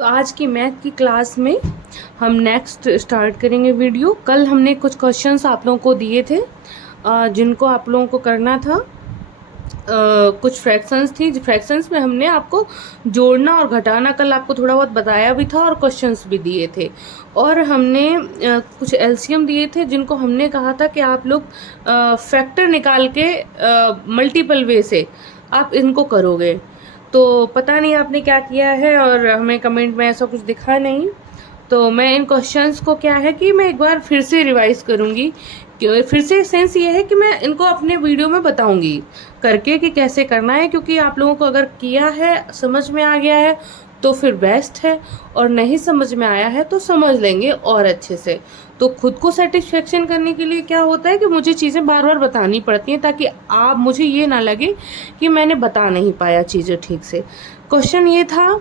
तो आज की मैथ की क्लास में हम नेक्स्ट स्टार्ट करेंगे वीडियो। कल हमने कुछ क्वेश्चंस आप लोगों को दिए थे जिनको आप लोगों को करना था। कुछ फ्रैक्शंस थी, फ्रैक्शंस में हमने आपको जोड़ना और घटाना कल आपको थोड़ा बहुत बताया भी था और क्वेश्चंस भी दिए थे। और हमने कुछ एलसीएम दिए थे जिनको हमने कहा था कि आप लोग फैक्टर निकाल के मल्टीपल वे से आप इनको करोगे। तो पता नहीं आपने क्या किया है और हमें कमेंट में ऐसा कुछ दिखा नहीं। तो मैं इन क्वेश्चंस को क्या है कि मैं एक बार फिर से रिवाइज करूँगी। फिर से सेंस ये है कि मैं इनको अपने वीडियो में बताऊंगी करके कि कैसे करना है, क्योंकि आप लोगों को अगर किया है, समझ में आ गया है तो फिर बेस्ट है, और नहीं समझ में आया है तो समझ लेंगे और अच्छे से। तो खुद को सेटिस्फेक्शन करने के लिए क्या होता है कि मुझे चीज़ें बार बार बतानी पड़ती हैं ताकि आप मुझे ये ना लगे कि मैंने बता नहीं पाया चीज़ें ठीक से। क्वेश्चन ये था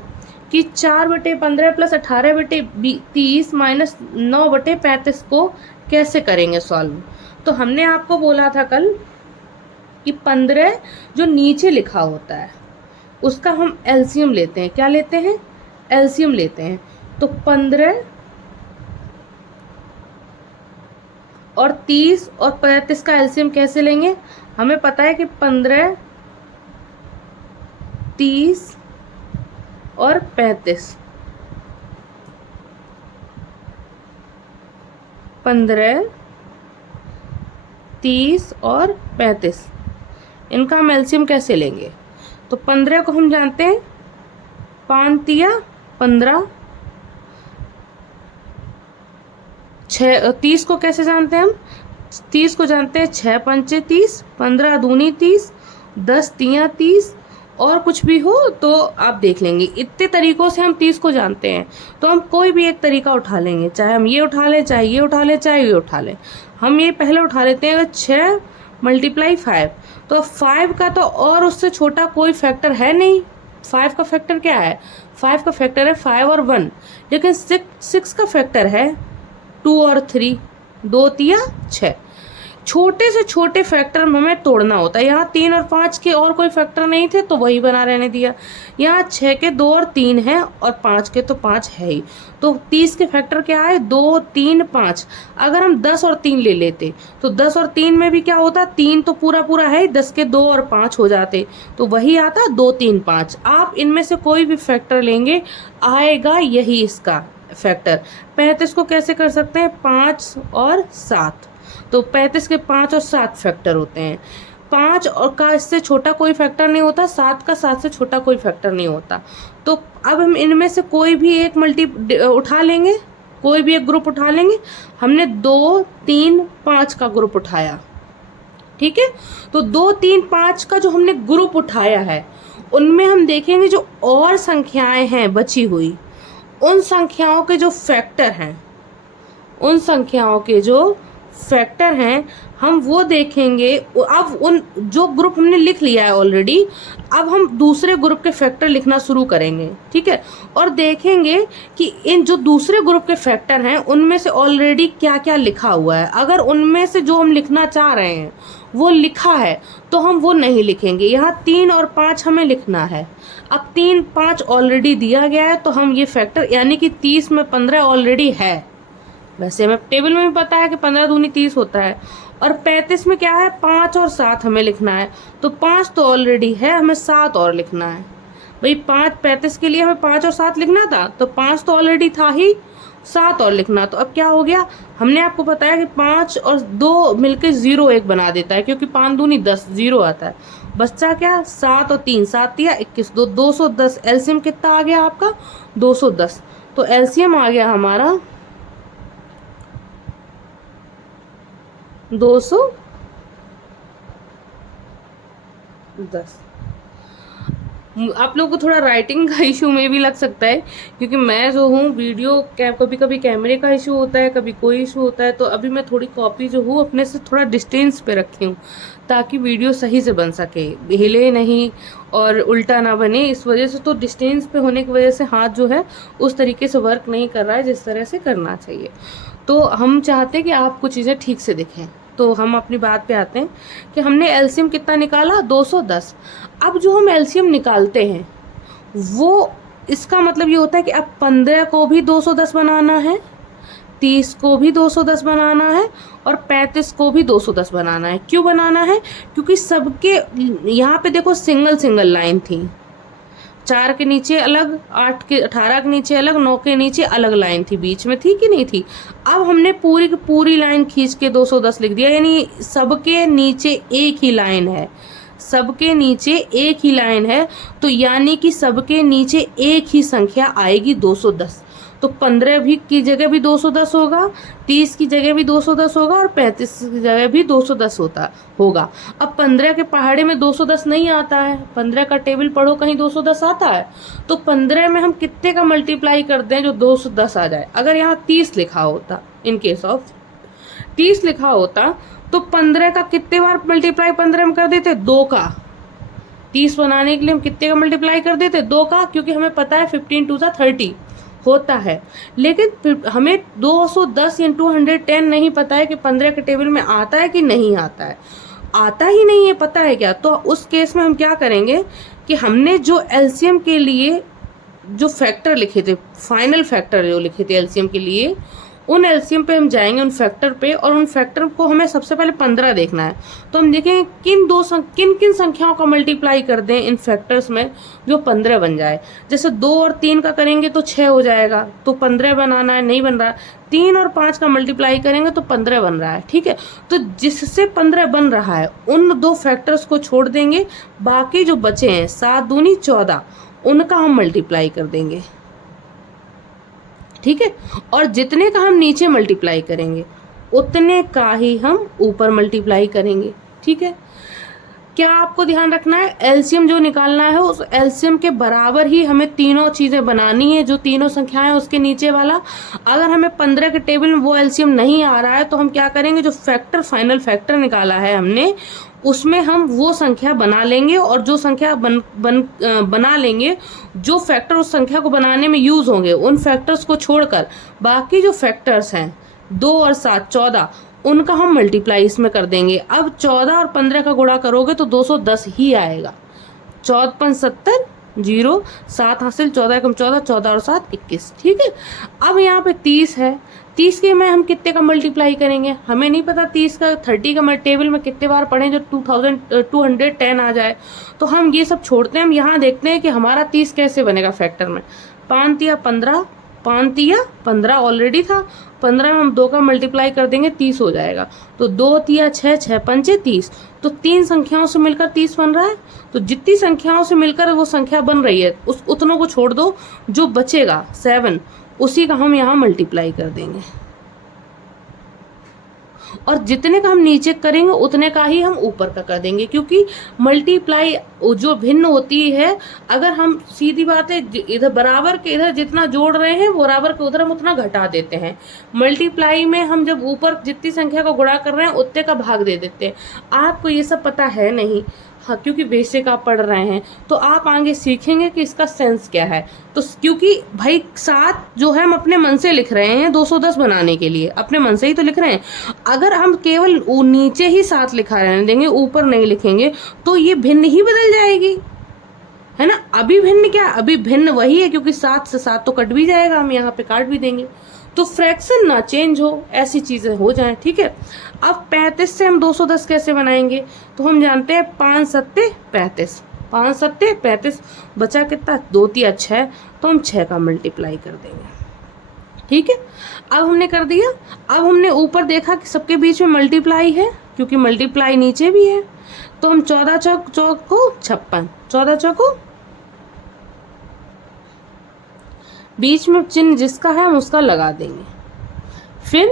कि 4/15 + 18/30 - 9/35 को कैसे करेंगे सॉल्व। तो हमने आपको बोला था कल कि 15 जो नीचे लिखा होता है उसका हम एलसीएम लेते हैं। क्या लेते हैं? एलसीएम लेते हैं। तो 15 और 30 और 35 का एलसीएम कैसे लेंगे? हमें पता है कि 15, 30 और 35, 15, 30 और 35, इनका हम एलसीएम कैसे लेंगे? तो 15 को हम जानते हैं 5 तिया 15, 30 को कैसे जानते हैं हम? 30 को जानते हैं 6 पंचे 30, 15 दूनी 30, 10 तिया 30, और कुछ भी हो तो आप देख लेंगे। इतने तरीकों से हम 30 को जानते हैं, तो हम कोई भी एक तरीका उठा लेंगे, चाहे हम ये उठा लें, चाहे ये उठा लें, चाहे ये उठा लें। हम ये पहले उठा लेते हैं 6 × 5, तो 5 का तो और उससे छोटा कोई फैक्टर है नहीं। 5 का फैक्टर क्या है? 5 का फैक्टर है 5 और 1, लेकिन 6 का फैक्टर है 2 और 3, 2 तिया 6। छोटे से छोटे फैक्टर में हमें तोड़ना होता है। यहाँ 3 और 5 के और कोई फैक्टर नहीं थे तो वही बना रहने दिया। यहाँ 6 के 2 और 3 हैं और 5 के तो 5 है ही। तो 30 के फैक्टर क्या है? 2, 3, 5। अगर हम 10 और 3 ले लेते तो 10 और 3 में भी क्या होता? 3 तो पूरा पूरा है, 10 के 2 और 5 हो जाते, तो वही आता 2, 3, 5। आप इनमें से कोई भी फैक्टर लेंगे आएगा यही इसका फैक्टर। 35 को कैसे कर सकते हैं? 5 और 7। तो 35 के 5 और 7 फैक्टर होते हैं। 5 और का इससे छोटा कोई फैक्टर नहीं होता, 7 का 7 से छोटा कोई फैक्टर नहीं होता। तो अब हम इनमें से कोई भी एक उठा लेंगे, कोई भी एक ग्रुप उठा लेंगे। हमने 2, 3, 5 का ग्रुप उठाया, ठीक है। तो 2, 3, 5 का जो हमने ग्रुप उठाया है उनमें हम देखेंगे जो और संख्याएं हैं बची हुई, उन संख्याओं के जो फैक्टर हैं, उन संख्याओं के जो फैक्टर हैं हम वो देखेंगे। अब उन जो ग्रुप हमने लिख लिया है ऑलरेडी, अब हम दूसरे ग्रुप के फैक्टर लिखना शुरू करेंगे, ठीक है। और देखेंगे कि इन जो दूसरे ग्रुप के फैक्टर हैं उनमें से ऑलरेडी क्या क्या लिखा हुआ है। अगर उनमें से जो हम लिखना चाह रहे हैं वो लिखा है तो हम वो नहीं लिखेंगे। यहाँ 3 और 5 हमें लिखना है। अब 3, 5 ऑलरेडी दिया गया है तो हम ये फैक्टर, यानी कि 30 में 15 ऑलरेडी है। वैसे हमें टेबल में भी पता है कि 15 दूनी 30 होता है। और 35 में क्या है? 5 और 7 हमें लिखना है। तो 5 तो ऑलरेडी है, हमें 7 और लिखना है। भाई 35 के लिए हमें 5 और 7 लिखना था, तो 5 तो ऑलरेडी था ही, 7 और लिखना। तो अब क्या हो गया? हमने आपको बताया कि 5 और 2 मिलकर 0 1 बना देता है, क्योंकि 5 दूनी 10, 0 आता है। बच्चा क्या? 7 और 3, 7 तिया 21, 210। एलसीएम कितना आ गया आपका? 210। तो एलसीएम आ गया हमारा 210। आप लोगों को थोड़ा राइटिंग का इशू में भी लग सकता है, क्योंकि मैं जो हूँ वीडियो कभी कभी कैमरे का इशू होता है, कभी कोई इशू होता है। तो अभी मैं थोड़ी कॉपी जो हूँ अपने से थोड़ा डिस्टेंस पे रखी हूँ ताकि वीडियो सही से बन सके, हिले नहीं और उल्टा ना बने, इस वजह से। तो डिस्टेंस पे होने की वजह से हाथ जो है उस तरीके से वर्क नहीं कर रहा है जिस तरह से करना चाहिए। तो हम चाहते हैं कि आपको चीज़ें ठीक से दिखें। तो हम अपनी बात पे आते हैं कि हमने एलसीएम कितना निकाला? 210। अब जो हम एलसीएम निकालते हैं वो इसका मतलब ये होता है कि अब 15 को भी 210 बनाना है, 30 को भी 210 बनाना है और 35 को भी 210 बनाना है। क्यों बनाना है? क्योंकि सबके यहाँ पे देखो सिंगल सिंगल लाइन थी, 4 के नीचे अलग, 8 के 18 के नीचे अलग, 9 के नीचे अलग लाइन थी, बीच में थी कि नहीं थी। अब हमने पूरी की पूरी लाइन खींच के 210 लिख दिया, यानी सबके नीचे एक ही लाइन है, सबके नीचे एक ही लाइन है, तो यानी कि सबके नीचे एक ही संख्या आएगी 210। तो 15 भी की जगह भी 210 होगा, 30 की जगह भी 210 होगा और 35 की जगह भी 210 होगा। अब 15 के पहाड़े में 210 नहीं आता है, 15 का टेबल पढ़ो कहीं 210 आता है, तो 15 में हम कितने का मल्टीप्लाई कर दें जो 210 आ जाए। अगर यहाँ 30 लिखा होता, इन केस ऑफ 30 लिखा होता, तो 15 का कितने बार मल्टीप्लाई 15 में कर देते? 2 का। 30 बनाने के लिए हम कितने का मल्टीप्लाई कर देते? 2 का, क्योंकि हमें पता है 15 2 30 होता है। लेकिन हमें 210 इंटू 110 नहीं पता है कि 15 के टेबल में आता है कि नहीं आता है, आता ही नहीं है, पता है क्या? तो उस केस में हम क्या करेंगे कि हमने जो एलसीएम के लिए जो फैक्टर लिखे थे, फाइनल फैक्टर जो लिखे थे एलसीएम के लिए, उन एलसीएम पे हम जाएंगे, उन फैक्टर पे, और उन फैक्टर को हमें सबसे पहले 15 देखना है। तो हम देखेंगे किन किन संख्याओं का मल्टीप्लाई कर दें इन फैक्टर्स में जो 15 बन जाए। जैसे 2 और 3 का करेंगे तो 6 हो जाएगा, तो 15 बनाना है, नहीं बन रहा। 3 और 5 का मल्टीप्लाई करेंगे तो 15 बन रहा है, ठीक है। तो जिससे 15 बन रहा है उन 2 फैक्टर्स को छोड़ देंगे, बाकी जो बचे हैं 7 दूनी 14, उनका हम मल्टीप्लाई कर देंगे, ठीक है। और जितने का हम नीचे मल्टीप्लाई करेंगे उतने का ही हम ऊपर मल्टीप्लाई करेंगे, ठीक है। क्या आपको ध्यान रखना है, एलसीएम जो निकालना है उस एलसीएम के बराबर ही हमें तीनों चीजें बनानी है, जो तीनों संख्याएं उसके नीचे वाला। अगर हमें 15 के टेबल में वो एलसीएम नहीं आ रहा है तो हम क्या करेंगे, जो फैक्टर फाइनल फैक्टर निकाला है हमने उसमें हम वो संख्या बना लेंगे, और जो संख्या बना लेंगे, जो फैक्टर उस संख्या को बनाने में यूज होंगे, उन फैक्टर्स को छोड़कर बाकी जो फैक्टर्स हैं 2 और 7 14, उनका हम मल्टीप्लाई इसमें कर देंगे। अब 14 और 15 का गुणा करोगे तो 210 ही आएगा। 14 5 70 0, 7 हासिल, 14 कम 14, 14 और 7 21, ठीक है। अब यहाँ पे 30 है, 30 के में हम कितने का मल्टीप्लाई करेंगे, हमें नहीं पता 30 का 30 का टेबल में कितने बार पढ़ें जो 2210 आ जाए। तो हम ये सब छोड़ते हैं, हम यहाँ देखते हैं कि हमारा 30 कैसे बनेगा फैक्टर में। 5 तिया 15, 5 तिया 15 ऑलरेडी था, 15 में हम 2 का मल्टीप्लाई कर देंगे, 30 हो जाएगा। तो 2 तिया 6, 6 पंचे 30, तो 3 संख्याओं से मिलकर 30 बन रहा है। तो जितनी संख्याओं से मिलकर वो संख्या बन रही है उस उतनों को छोड़ दो, जो बचेगा 7 उसी का हम यहाँ मल्टीप्लाई कर देंगे, और जितने का हम नीचे करेंगे उतने का ही हम ऊपर का कर देंगे। क्योंकि मल्टीप्लाई जो भिन्न होती है, अगर हम सीधी बात है इधर बराबर के इधर जितना जोड़ रहे हैं बराबर के उधर हम उतना घटा देते हैं। मल्टीप्लाई में हम जब ऊपर जितनी संख्या को गुणा कर रहे हैं उतने का भाग दे देते हैं। आपको ये सब पता है नहीं, हाँ, क्योंकि बेसिक आप पढ़ रहे हैं, तो आप आगे सीखेंगे कि इसका सेंस क्या है। तो क्योंकि भाई 7 जो है हम अपने मन से लिख रहे हैं 210 बनाने के लिए, अपने मन से ही तो लिख रहे हैं। अगर हम केवल नीचे ही 7 लिखा रहने देंगे, ऊपर नहीं लिखेंगे, तो ये भिन्न ही बदल जाएगी, है ना। अभी भिन्न क्या, अभी भिन्न वही है, क्योंकि 7 से 7 तो कट भी जाएगा, हम यहाँ पे काट भी देंगे। तो फ्रैक्शन ना चेंज हो, ऐसी चीजें हो जाएं, ठीक है। अब 35 से हम 210 कैसे बनाएंगे, तो हम जानते हैं 5 सत्ते 35, 5 सत्ते 35, बचा कितना, 2 तिया 6, तो हम 6 का मल्टीप्लाई कर देंगे, ठीक है। अब हमने कर दिया। अब हमने ऊपर देखा कि सबके बीच में मल्टीप्लाई है, क्योंकि मल्टीप्लाई नीचे भी है, तो हम 14 चौक को 56, 14 चौको बीच में चिन्ह जिसका है हम उसका लगा देंगे। फिर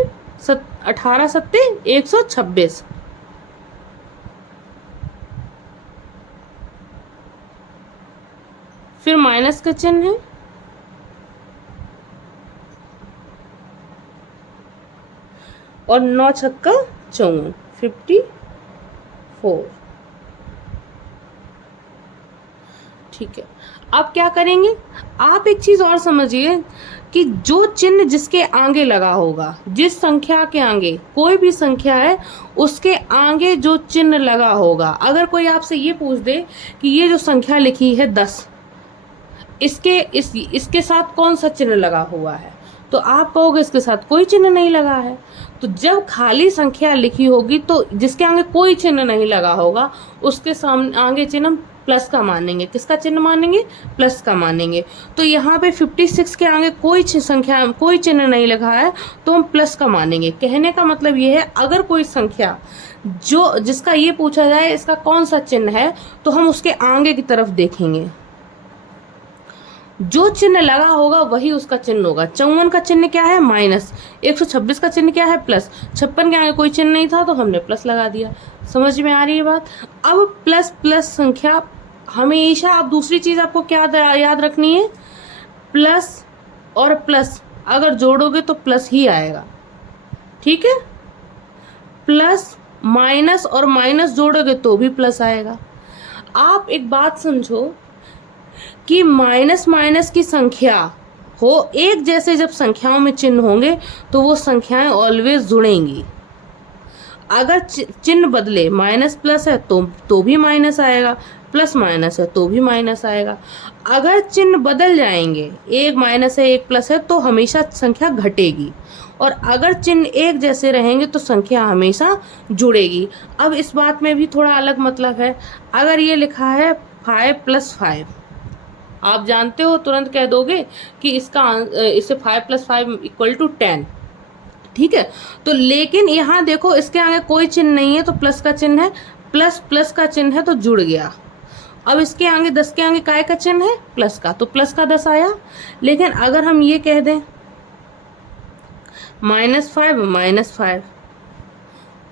18 सत्ते 126, फिर माइनस का चिन्ह है, और 9 छक्का 54, 54, ठीक है। अब क्या करेंगे, आप एक चीज और समझिए कि जो चिन्ह जिसके आगे लगा होगा, जिस संख्या के आगे, कोई भी संख्या है उसके आगे जो चिन्ह लगा होगा, अगर कोई आपसे ये पूछ दे कि ये जो संख्या लिखी है 10, इसके साथ कौन सा चिन्ह लगा हुआ है, तो आप कहोगे इसके साथ कोई चिन्ह नहीं लगा है। तो जब खाली संख्या लिखी होगी तो जिसके आगे कोई चिन्ह नहीं लगा होगा उसके सामने आगे चिन्ह हम प्लस का मानेंगे। किसका चिन्ह मानेंगे? प्लस का मानेंगे। तो यहाँ पे 56 के आगे कोई संख्या कोई चिन्ह नहीं लगा है तो हम प्लस का मानेंगे। कहने का मतलब ये है, अगर कोई संख्या जिसका ये पूछा जाए इसका कौन सा चिन्ह है, तो हम उसके आगे की तरफ देखेंगे, जो चिन्ह लगा होगा वही उसका चिन्ह होगा। 54 का चिन्ह क्या है? माइनस। 126 का चिन्ह क्या है? प्लस। 56 के आगे कोई चिन्ह नहीं था तो हमने प्लस लगा दिया। समझ में आ रही है बात? अब प्लस प्लस संख्या हमेशा, अब दूसरी चीज आपको क्या याद रखनी है, प्लस और प्लस अगर जोड़ोगे तो प्लस ही आएगा। ठीक है, प्लस माइनस और माइनस जोड़ोगे तो भी प्लस आएगा। आप एक बात समझो कि माइनस माइनस की संख्या हो एक जैसे जब संख्याओं में चिन्ह होंगे तो वो संख्याएं ऑलवेज जुड़ेंगी। अगर चिन्ह बदले, माइनस प्लस है तो भी माइनस आएगा, प्लस माइनस है तो भी माइनस आएगा। अगर चिन्ह बदल जाएंगे, एक माइनस है एक प्लस है, तो हमेशा संख्या घटेगी, और अगर चिन्ह एक जैसे रहेंगे तो संख्या हमेशा जुड़ेगी। अब इस बात में भी थोड़ा अलग मतलब है। अगर ये लिखा है 5 + 5, आप जानते हो तुरंत कह दोगे कि इससे 5 + 5 = 10। ठीक है, तो लेकिन यहाँ देखो इसके आगे कोई चिन्ह नहीं है तो प्लस का चिन्ह है, प्लस प्लस का चिन्ह है तो जुड़ गया। अब इसके आगे 10 के आगे काय का चिन्ह है? प्लस का, तो प्लस का 10 आया। लेकिन अगर हम ये कह दें -5 - 5,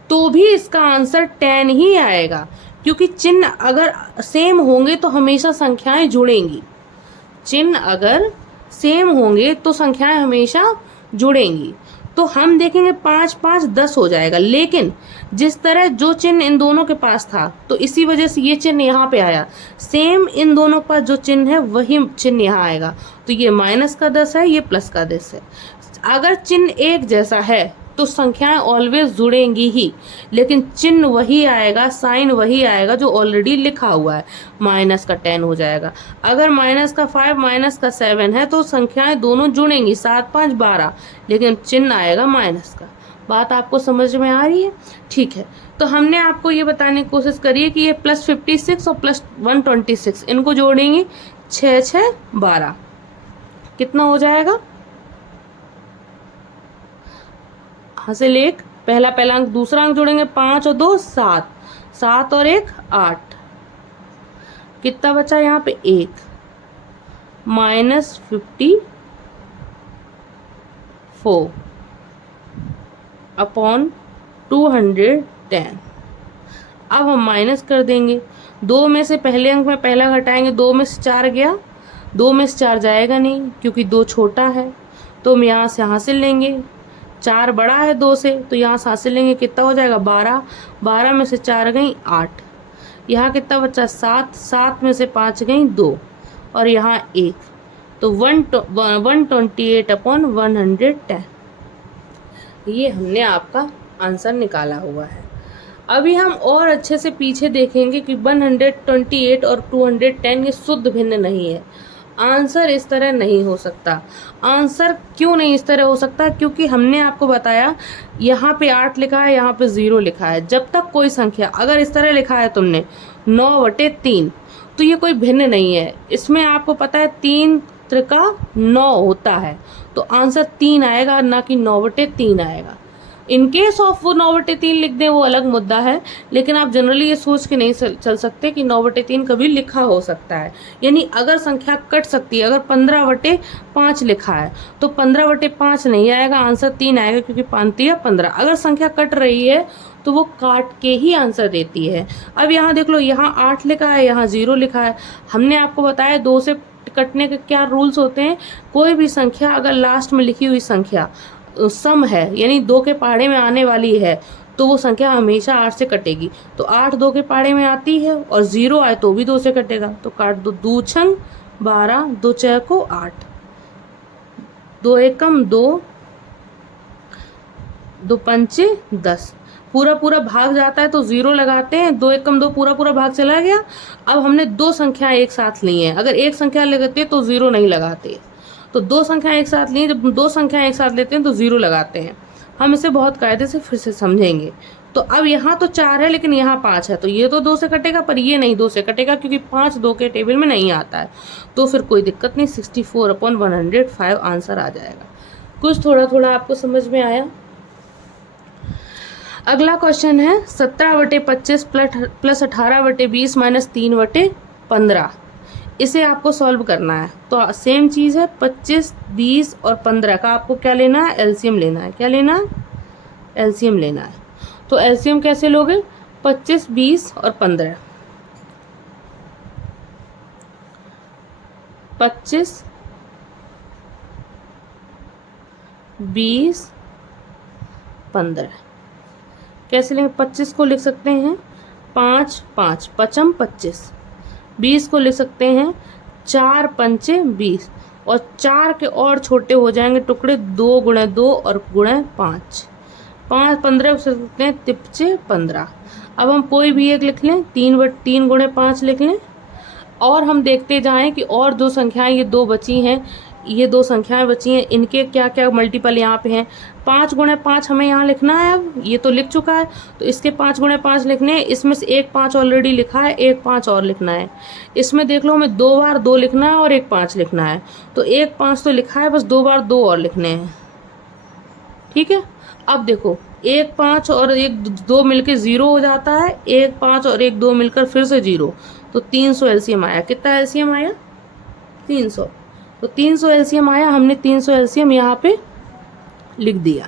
तो भी इसका आंसर 10 ही आएगा, क्योंकि चिन्ह अगर सेम होंगे तो हमेशा संख्याएं जुड़ेंगी। चिन्ह अगर सेम होंगे तो संख्याएं हमेशा जुड़ेंगी। तो हम देखेंगे 5 × 5 = 10 हो जाएगा, लेकिन जिस तरह जो चिन्ह इन दोनों के पास था तो इसी वजह से ये चिन्ह यहाँ पे आया। सेम इन दोनों का जो चिन्ह है वही चिन्ह यहाँ आएगा। तो ये माइनस का 10 है, ये प्लस का 10 है। अगर चिन्ह एक जैसा है तो संख्याएं ऑलवेज जुड़ेंगी ही, लेकिन चिन्ह वही आएगा, साइन वही आएगा जो ऑलरेडी लिखा हुआ है। माइनस का 10 हो जाएगा। अगर माइनस का 5 माइनस का 7 है तो संख्याएं दोनों जुड़ेंगी, 7 × 5 = 12, लेकिन चिन्ह आएगा माइनस का। बात आपको समझ में आ रही है? ठीक है, तो हमने आपको ये बताने की कोशिश करी है कि ये +56 और +126 इनको जोड़ेंगे, 6 × 6 = 12, कितना हो जाएगा? हासिल 1, पहला अंक, दूसरा अंक जोड़ेंगे 5 और 2 7, 7 और 1 8, कितना बचा यहाँ पे? 1, -54 अपॉन 210। अब हम माइनस कर देंगे, 2 में से पहले अंक में पहला घटाएंगे, 2 में से 4 गया, 2 में से 4 जाएगा नहीं क्योंकि 2 छोटा है, तो हम यहाँ से हासिल लेंगे, 4 बड़ा है 2 से, तो यहाँ से हासिल लेंगे, कितना हो जाएगा? 12, 12 में से 4 गई 8, यहाँ कितना बचा? 7, 7 में से 5 गई 2, और यहाँ 1, तो 128/110। ये हमने आपका आंसर निकाला हुआ है। अभी हम और अच्छे से पीछे देखेंगे कि 128 और 210 ये शुद्ध भिन्न नहीं है। आंसर इस तरह नहीं हो सकता। आंसर क्यों नहीं इस तरह हो सकता? क्योंकि हमने आपको बताया यहाँ पे 8 लिखा है, यहाँ पे 0 लिखा है। जब तक कोई संख्या अगर इस तरह लिखा है तुमने 9/3, तो ये कोई भिन्न नहीं है। इसमें आपको पता है 3 त्रिका 9 होता है, तो आंसर 3 आएगा, ना कि 9/3 आएगा। इन केस ऑफ वो 9/3 लिख दें वो अलग मुद्दा है, लेकिन आप जनरली ये सोच के नहीं चल सकते कि 9/3 कभी लिखा हो सकता है। यानी अगर संख्या कट सकती है, अगर 15/5 लिखा है तो 15/5 नहीं आएगा, आंसर 3 आएगा, क्योंकि 5 × 15। अगर संख्या कट रही है तो वो काट के ही आंसर देती है। अब यहाँ देख लो, यहाँ 8 लिखा है, यहाँ 0 लिखा है। हमने आपको बताया 2 से कटने के क्या रूल्स होते हैं। कोई भी संख्या अगर लास्ट में लिखी हुई संख्या सम है, यानी 2 के पहाड़े में आने वाली है, तो वो संख्या हमेशा 8 से कटेगी। तो 8 2 के पहाड़े में आती है और 0 आए तो भी 2 से कटेगा, तो काट दो। 2 छंग 12, 2 चौको 8, 2 एकम 2, 2 पंचे 10। पूरा पूरा भाग जाता है तो 0 लगाते हैं, 2 एकम 2 पूरा पूरा भाग चला गया। अब हमने दो संख्याएं एक साथ ली हैं, अगर एक संख्या लगाते तो 0 नहीं लगाते, तो दो संख्याएं एक साथ ली, जब दो संख्याएं एक साथ लेते हैं तो 0 लगाते हैं। हम इसे बहुत कायदे से फिर से समझेंगे। तो अब यहाँ तो 4 है लेकिन यहाँ 5 है, तो ये तो 2 से कटेगा, पर ये नहीं 2 से कटेगा क्योंकि 5 2 के टेबल में नहीं आता है। तो फिर कोई दिक्कत नहीं, 64/105 आंसर आ जाएगा। कुछ थोड़ा थोड़ा आपको समझ में आया। अगला क्वेश्चन है 17/25 प्लस 18/20 माइनस 3/15। इसे आपको सॉल्व करना है। तो सेम चीज़ है, 25, 20 और 15 का आपको क्या लेना है, एलसीएम लेना है। क्या लेना है, एलसीएम लेना है। तो एलसीएम कैसे लोगे, 25, 20 और 15। 25, 20, 15 कैसे लेंगे, 25 को लिख सकते हैं 5 5 पचम 25, 20 को लिख सकते हैं 4 पंचे 20, और 4 के और छोटे हो जाएंगे टुकड़े, 2 गुणे 2 और गुणे 5, 5 15 को सकते हैं तिपचे 15। अब हम कोई भी एक लिख लें, 3 गुणे 5 लिख लें, और हम देखते जाएं कि और दो संख्याएं ये दो बची हैं, ये दो संख्याएं बची हैं, इनके क्या क्या मल्टीपल यहाँ पे हैं। 5 गुणे 5 हमें यहाँ लिखना है, अब ये तो लिख चुका है, तो इसके 5 गुणे 5 लिखने हैं। इसमें से एक 5 ऑलरेडी लिखा है, एक 5 और लिखना है। इसमें देख लो हमें 2 बार 2 लिखना है और एक 5 लिखना है, तो एक 5 तो लिखा है, बस 2 बार 2 और लिखने हैं। ठीक है, अब देखो एक 5 और एक 2 मिलकर 0 हो जाता है, एक 5 और एक 2 मिलकर फिर से 0, तो 300 एलसीएम आया। कितना एलसीएम आया, 300। तो 300 एलसीएम आया, हमने 300 एलसीएम यहाँ पे लिख दिया।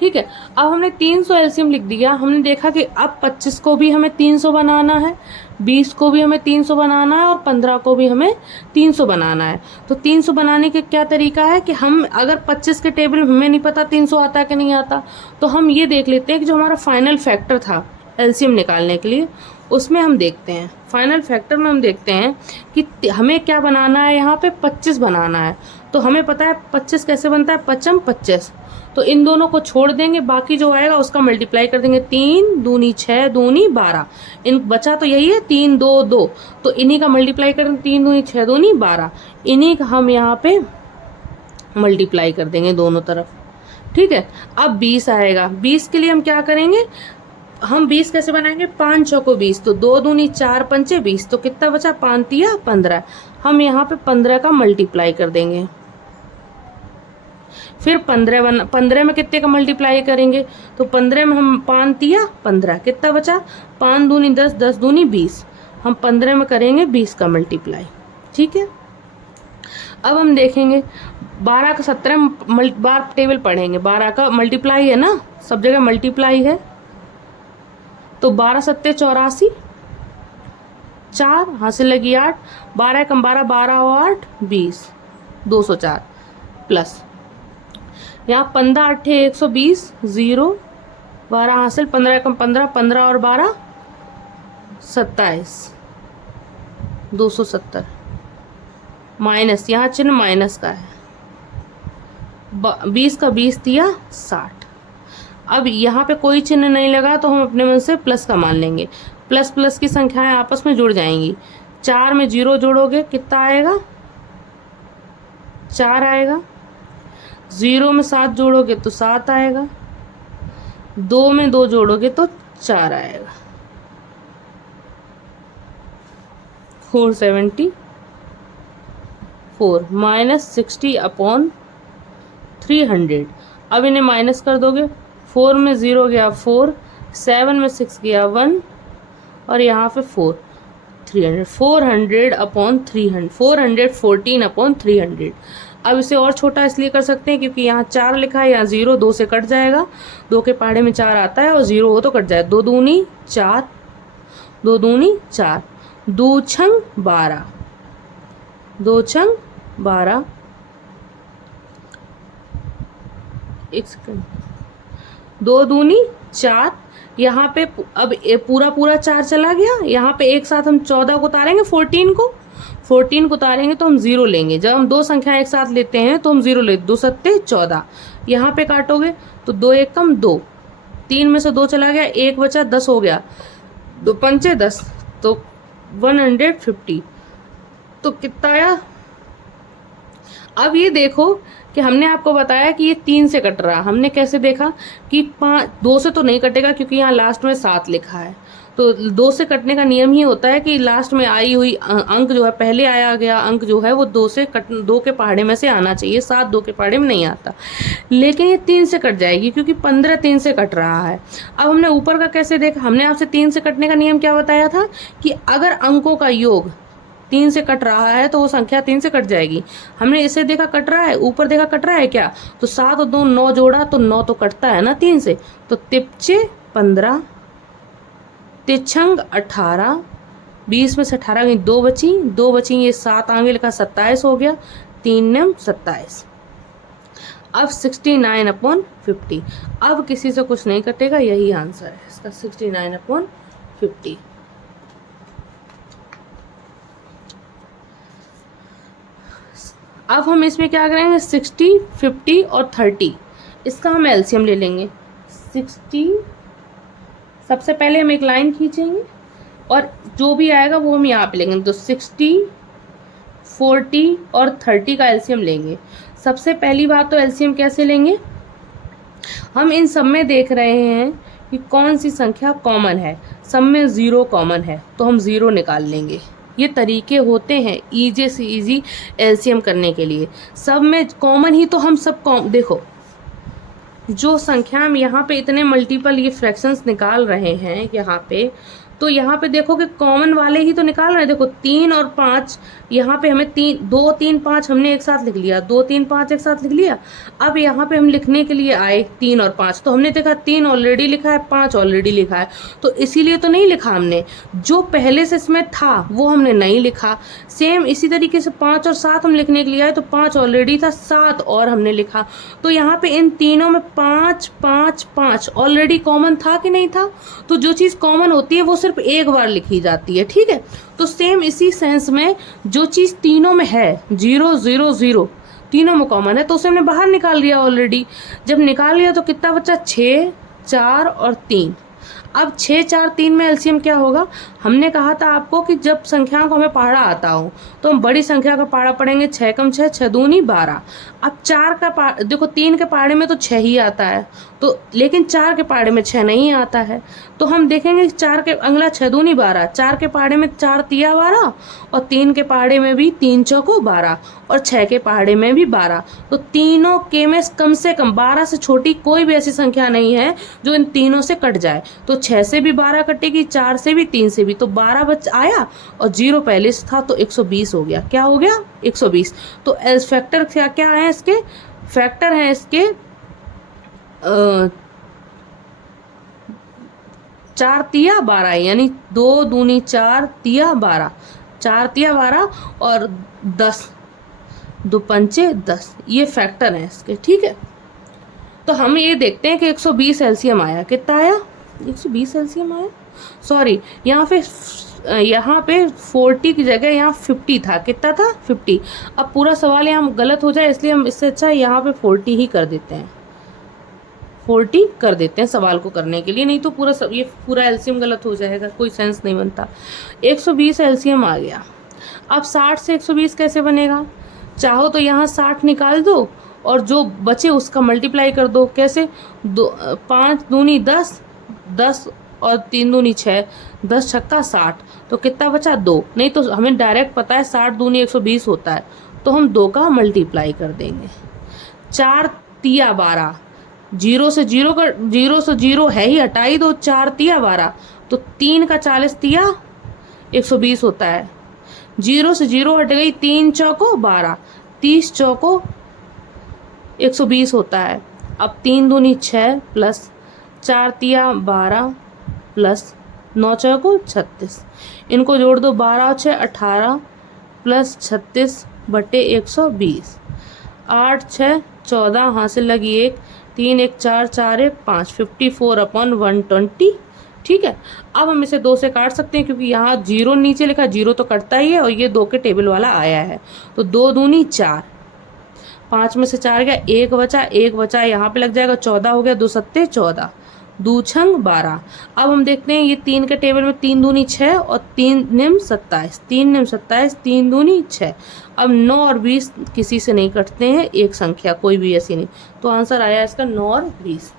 ठीक है, अब हमने 300 एलसीएम लिख दिया। हमने देखा कि अब 25 को भी हमें 300 बनाना है, 20 को भी हमें 300 बनाना है और 15 को भी हमें 300 बनाना है। तो 300 बनाने के क्या तरीका है कि हम अगर 25 के टेबल में हमें नहीं पता 300 आता है कि नहीं आता, तो हम ये देख लेते हैं कि जो हमारा फाइनल फैक्टर था एलसीएम निकालने के लिए, उसमें हम देखते हैं, फाइनल फैक्टर में हम देखते हैं कि हमें क्या बनाना है, यहाँ पे 25 बनाना है। तो हमें पता है 25 कैसे बनता है, पचम 25। तो इन दोनों को छोड़ देंगे, बाकी जो आएगा उसका मल्टीप्लाई कर देंगे, 3 दूनी 6 दूनी 12, इन बचा तो यही है 3 2 2, तो इन्हीं का मल्टीप्लाई कर देंगे, 3 दूनी 6 दूनी 12, इन्हीं का हम यहाँ पे मल्टीप्लाई कर देंगे दोनों तरफ। ठीक है, अब 20 आएगा, 20 के लिए हम क्या करेंगे, हम 20 कैसे बनाएंगे, 5 चौको 20, तो 2 दूनी 4 पंचे 20, तो कितना बचा, 5 तिया 15। हम यहाँ पे 15 का मल्टीप्लाई कर देंगे, फिर 15 में कितने का मल्टीप्लाई करेंगे, तो 15 में हम 5 तिया 15, कितना बचा, 5 दूनी 10, 10 दूनी 20, हम 15 में करेंगे 20 का मल्टीप्लाई। ठीक है, अब हम देखेंगे 12 का 17 बार टेबल पढ़ेंगे, 12 का मल्टीप्लाई है ना, सब जगह मल्टीप्लाई है, तो 12 सत्ते 84, 4 हासिल लगी 8, 12 कम 12, 12 और 8 20, 204 प्लस यहाँ 15 8 120, 0 12 हासिल, 15 कम 15, 15 और 12 27, 270 माइनस, यहाँ चिन्ह माइनस का है, 20 का 20 दिया 60। अब यहाँ पे कोई चिन्ह नहीं लगा तो हम अपने मन से प्लस का मान लेंगे, प्लस प्लस की संख्याएं आपस में जुड़ जाएंगी। 4 में 0 जोड़ोगे कितना आएगा, 4 आएगा, 0 में 7 जोड़ोगे तो 7 आएगा, 2 में 2 जोड़ोगे तो 4 आएगा, 474 माइनस 60/300। अब इन्हें माइनस कर दोगे, 4 में 0 गया 4, 7 में 6 गया 1, और यहाँ पे 4 300, 400/300, 414/300। अब इसे और छोटा इसलिए कर सकते हैं क्योंकि यहाँ 4 लिखा है, यहाँ 0 2 से कट जाएगा, 2 के पहाड़े में 4 आता है और 0 हो तो कट जाए, 2 दूनी 4, 2 दूनी 4, 2 छंग 12, 2 छंग 12, एक सेकंड, 2 दूनी 4, यहाँ पे अब पूरा पूरा 4 चला गया, यहाँ पे एक साथ हम 14 को उतारेंगे, 14 को 14 को उतारेंगे तो हम 0 लेंगे। जब हम दो संख्या एक साथ लेते हैं तो हम 0 लेते, 2 सत्ते 14। यहाँ पे काटोगे तो 2 एक कम 2, 3 में से 2 चला गया, 1 बचा, 10 हो गया, 2 पंचे 10, तो 150। तो कितना आया? अब ये देखो कि हमने आपको बताया कि ये 3 से कट रहा। हमने कैसे देखा कि 2 से तो नहीं कटेगा क्योंकि यहाँ लास्ट में 7 लिखा है। तो 2 से कटने का नियम ही होता है कि लास्ट में आई हुई अंक जो है, पहले आया गया अंक जो है वो 2 के पहाड़े में से आना चाहिए। 7 2 के पहाड़े में नहीं आता, लेकिन ये 3 से कट जाएगी क्योंकि 15 3 से कट रहा है। अब हमने ऊपर का कैसे देखा? हमने आपसे 3 से कटने का नियम क्या बताया था कि अगर अंकों का योग 3 से कट रहा है तो वो संख्या 3 से कट जाएगी। हमने इसे देखा कट रहा है, ऊपर देखा कट रहा है क्या, तो 7 और 2 9 जोड़ा तो 9 तो कटता है ना 3 से। तो तिपचे 15, तिछंग 18, 20 में से 18 गई, 2 बची, ये 7 आगे लिखा 27 हो गया, 3 नम 27। अब 69/50। अब किसी से कुछ नहीं कटेगा, यही आंसर है इसका, 69/50। अब हम इसमें क्या करेंगे, 60, 50 और 30, इसका हम एलसीएम ले लेंगे। 60, सबसे पहले हम एक लाइन खींचेंगे और जो भी आएगा वो हम यहाँ पे लेंगे। तो 60, 40 और 30 का एलसीएम लेंगे। सबसे पहली बात तो एलसीएम कैसे लेंगे, हम इन सब में देख रहे हैं कि कौन सी संख्या कॉमन है। सब में 0 कॉमन है तो हम 0 निकाल लेंगे। ये तरीके होते हैं ईजी से ईजी एलसीएम करने के लिए। सब में कॉमन ही तो हम सब देखो, जो संख्या हम यहाँ पे इतने मल्टीपल ये फ्रैक्शंस निकाल रहे हैं यहाँ पे, तो यहाँ पे देखो कि कॉमन वाले ही तो निकाल रहे हैं। देखो 3 और 5, यहाँ पे हमें 2 3 5 हमने एक साथ लिख लिया, 2 3 5 एक साथ लिख लिया। अब यहाँ पे हम लिखने के लिए आए 3 और 5, तो हमने देखा 3 ऑलरेडी लिखा है, 5 ऑलरेडी लिखा है, तो इसीलिए तो नहीं लिखा हमने। जो पहले से इसमें था वो हमने नहीं लिखा। सेम इसी तरीके से 5 और 7 हम लिखने के लिए आए, तो 5 ऑलरेडी था, 7 और हमने लिखा। तो यहाँ पे इन तीनों में 5 5 5 ऑलरेडी कॉमन था कि नहीं था? तो जो चीज़ कॉमन होती है वो सिर्फ एक बार लिखी जाती है, ठीक है। तो सेम इसी सेंस में जो चीज़ तीनों में है, 0 0 0 तीनों में कॉमन है, तो उसे हमने बाहर निकाल लिया ऑलरेडी। जब निकाल लिया तो कितना बचा, 6 4 और 3। अब 6 4 3 में एलसीएम क्या होगा? हमने कहा था आपको कि जब संख्याओं को हमें पहाड़ा आता हो तो हम बड़ी संख्या का पहाड़ा पढ़ेंगे। 6 कम 6, 6 दूनी 12। अब 4 का देखो 3 के पहाड़े में तो 6 ही आता है, तो लेकिन 4 के पहाड़े में 6 नहीं आता है। तो हम देखेंगे 4 के अगला 6 दूनी 12, 4 के पहाड़े में 4 तिया 12 और 3 के पहाड़े में भी 3 चौको 12 और 6 के पहाड़े में भी 12। तो तीनों के में कम से कम 12 से छोटी कोई भी ऐसी संख्या नहीं है जो इन तीनों से कट जाए। तो 6 से भी 12 कटेगी, 4 से भी, 3 से भी, तो 12 बच आया और 0 पहले से था, तो 120 हो गया। क्या हो गया? 120। तो एज फैक्टर क्या है इसके? फैक्टर है इसके 4 तिया 12, यानी 2 दूनी 4 तिया 12, 4 तिया 12 और 10 2 पंचे 10, ये फैक्टर है इसके, ठीक है। तो हम ये देखते हैं कि 120 एलसीएम आया। कितना आया? 120 एलसीएम आया। सॉरी, यहाँ पे 40 की जगह यहाँ 50 था। कितना था? 50। अब पूरा सवाल यहाँ गलत हो जाए, इसलिए हम इससे अच्छा यहाँ पे 40 ही कर देते हैं। 40 कर देते हैं सवाल को करने के लिए, नहीं तो ये पूरा एलसीएम गलत हो जाएगा, कोई सेंस नहीं बनता। 120 एलसीएम आ गया। अब 60 से 120 कैसे बनेगा? चाहो तो यहाँ 60 निकाल दो और जो बचे उसका मल्टीप्लाई कर दो। कैसे? 5 दूनी 10, 10 और 3 दूनी 6, 10 छक्का 60, तो कितना बचा? 2। नहीं तो हमें डायरेक्ट पता है 60 दूनी 120 होता है, तो हम 2 का मल्टीप्लाई कर देंगे। 4 तिया 12, 0 से 0 है ही, हटा ही दो। 4 तिया 12, तो 3 का 40 तिया 120 होता है। 0 से 0 हट गई, 3 चौको 12, 30 चौको 120 होता है। अब 3 दूनी 6 प्लस 4 तिया 12 प्लस 9 चौको 36, इनको जोड़ दो, 12 और 6 18 प्लस 36 बटे 120, 8 6 14, हासिल लगी 1, 3 1 4 4 1 5, 54/120 ठीक है। अब हम इसे 2 से काट सकते हैं क्योंकि यहाँ 0 नीचे लिखा, 0 तो कटता ही है और ये 2 के टेबल वाला आया है। तो 2 दूनी 4, 5 में से 4 गया, 1 बचा, यहाँ पे लग जाएगा 14 हो गया, 2 सत्ते 14, 2 छंग 12। अब हम देखते हैं ये 3 के टेबल में 3 दूनी 6 और 3 निम 27, 3 निम 27, 3 दूनी 6। अब 9 और 20 किसी से नहीं कटते हैं, एक संख्या कोई भी ऐसी नहीं, तो आंसर आया इसका 9 और 20।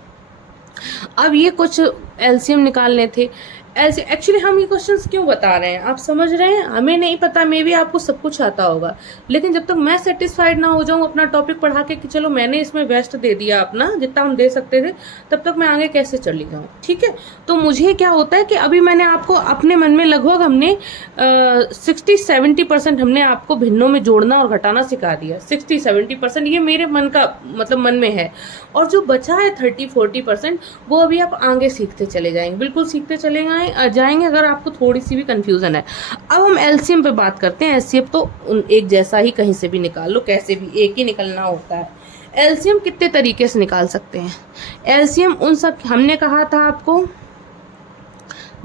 अब ये कुछ एलसीएम निकालने थे। एक्चुअली हम ये क्वेश्चंस क्यों बता रहे हैं, आप समझ रहे हैं, हमें नहीं पता, मे भी आपको सब कुछ आता होगा, लेकिन जब तक मैं सेटिस्फाइड ना हो जाऊं अपना टॉपिक पढ़ा के कि चलो मैंने इसमें बेस्ट दे दिया अपना जितना हम दे सकते थे, तब तक मैं आगे कैसे चली जाऊं। ठीक है, तो मुझे क्या होता है कि अभी मैंने आपको अपने मन में लगभग हमने 60-70% हमने आपको भिन्नों में जोड़ना और घटाना सिखा दिया। 60-70% ये मेरे मन का मतलब मन में है, और जो बचा है 30-40% वो अभी आप आगे सीखते चले जाएंगे, बिल्कुल सीखते चले जाएंगे अगर आपको थोड़ी सी भी कंफ्यूजन है। अब हम एलसीएम पे बात करते हैं। एलसीएम तो एक जैसा ही कहीं से भी निकाल लो, कैसे भी एक ही निकलना होता है। एलसीएम कितने तरीके से निकाल सकते हैं? एलसीएम उन सब हमने कहा था आपको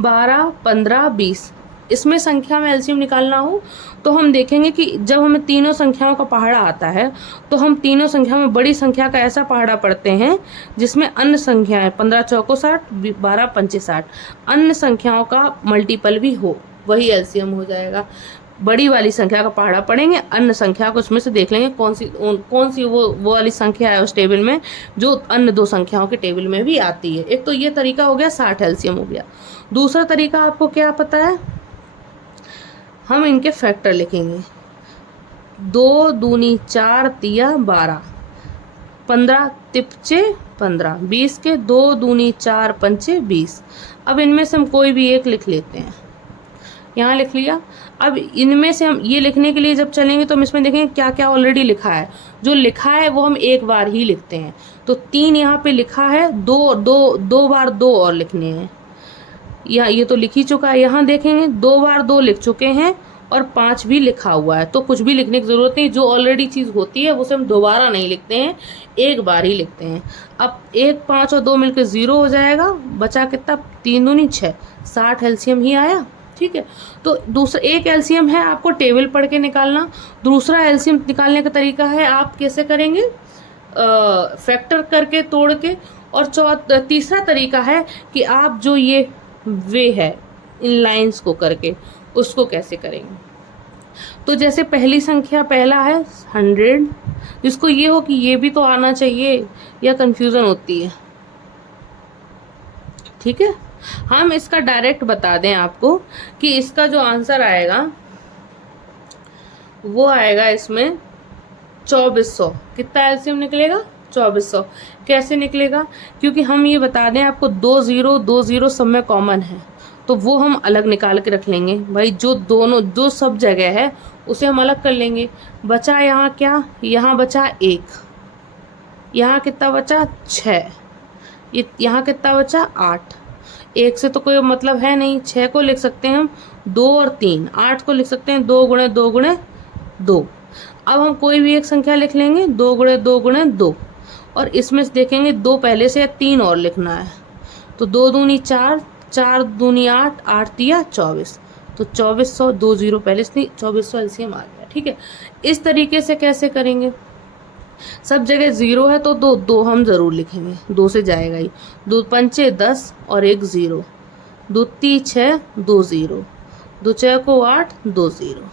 12, 15, 20, इसमें संख्या में एलसीएम निकालना हो तो हम देखेंगे कि जब हमें तीनों संख्याओं का पहाड़ा आता है तो हम तीनों संख्याओं में बड़ी संख्या का ऐसा पहाड़ा पढ़ते हैं जिसमें अन्य संख्याएं 15 चौको 60, 12 पंचे 60, अन्य संख्याओं का मल्टीपल भी हो, वही एलसीएम हो जाएगा। बड़ी वाली संख्या का पहाड़ा पढ़ेंगे, अन्य संख्या को उसमें से देख लेंगे कौन सी वो वाली संख्या है उस टेबल में जो अन्य दो संख्याओं के टेबल में भी आती है। एक तो ये तरीका हो गया, 60 एलसीएम हो गया। दूसरा तरीका आपको क्या पता है, हम इनके फैक्टर लिखेंगे। 2 दूनी 4 तिया 12, 15 तिपचे 15, 20 के 2 दूनी 4 पंचे 20। अब इनमें से हम कोई भी एक लिख लेते हैं, यहाँ लिख लिया। अब इनमें से हम ये लिखने के लिए जब चलेंगे तो हम इसमें देखेंगे क्या क्या ऑलरेडी लिखा है। जो लिखा है वो हम एक बार ही लिखते हैं, तो 3 यहाँ पे लिखा है, दो बार 2 और लिखने हैं, या ये तो लिख ही चुका है। यहाँ देखेंगे 2 बार 2 लिख चुके हैं और 5 भी लिखा हुआ है, तो कुछ भी लिखने की जरूरत नहीं। जो ऑलरेडी चीज होती है उसे हम दोबारा नहीं लिखते हैं, एक बार ही लिखते हैं। अब 1, 5 और 2 मिलकर 0 हो जाएगा, बचा कितना, 3 दूनी 6, 60 एलसीएम ही आया। ठीक है, तो दूसरा एक एलसीएम है आपको टेबल पढ़ के निकालना। दूसरा एलसीएम निकालने का तरीका है आप कैसे करेंगे, फैक्टर करके तोड़ के। और तीसरा तरीका है कि आप जो ये वे है इन लाइंस को करके उसको कैसे करेंगे। तो जैसे पहली संख्या पहला है 100, जिसको ये हो कि ये भी तो आना चाहिए, या कंफ्यूजन होती है। ठीक है, हम इसका डायरेक्ट बता दें आपको कि इसका जो आंसर आएगा वो आएगा इसमें 2400। कितना एलसीएम निकलेगा, 2400। कैसे निकलेगा, क्योंकि हम ये बता दें आपको 2 0 सब में कॉमन है, तो वो हम अलग निकाल के रख लेंगे भाई। जो सब जगह है उसे हम अलग कर लेंगे। बचा यहाँ क्या, यहाँ बचा 1, यहाँ कितना बचा 6, यहाँ कितना बचा 8। 1 से तो कोई मतलब है नहीं, 6 को लिख सकते हैं हम 2 और 3, 8 को लिख सकते हैं 2 गुणे 2 गुणे 2। अब हम कोई भी एक संख्या लिख लेंगे 2 गुणे 2 गुणे 2, और इसमें से देखेंगे 2 पहले से 3 और लिखना है, तो 2 दूनी 4, 4 दूनी 8, 8 तिया 24, तो 2400, 2 0 पहले से 2400 एलसीएम आ गया। ठीक है, इस तरीके से कैसे करेंगे, सब जगह 0 है तो 2 हम जरूर लिखेंगे, 2 से जाएगा ही। 2 पंचे 10 और 1 0, 2 ती 6, 2 0, 2 6 को 8, 2 0,